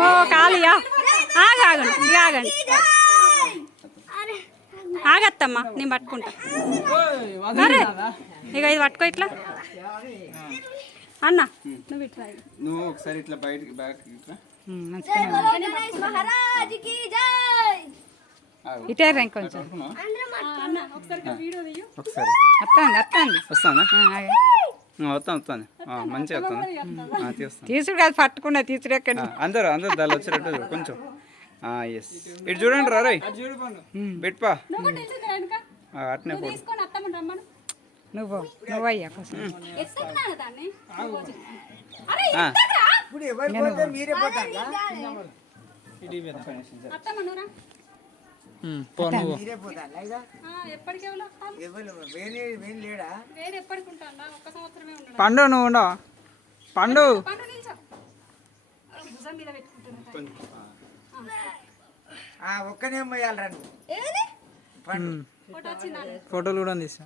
ఓ కాలియా? ఆగండి. ఆగండి ఆగత్తమ్మా నేను పట్టుకుంటా. సరే ఇక ఇది పట్టుకో ఇట్లా. అన్న నువ్వు ఒకసారి ఇట్లా బయటికి బ్యాక్ ఇటే రండి కొంచెం ఒకసారి. అత్తండి అత్తండి వస్తానా వస్తాను వస్తాను. ఆ, మంచిగా వస్తాను. తీస్తాను. తీసుడు కాదు పట్టుకున్నా తీసుడు ఎక్కడ అందరూ అందరూ దాని వచ్చేటట్టు చూడు, కొంచెం. ఎస్ ఇటు చూడండి రా రై పెట్టుపా. ఆ, అట్నే పో. నువ్వు నువ్వయ్యా కోసం ఆ, ఇప్పుడు ఎవరు పోతే మీరే పండు నువ్వు ఉండవా? పండు. ఆ ఒక్కనే నువ్వు? పండు. ఫోటోలు కూడా తీసా.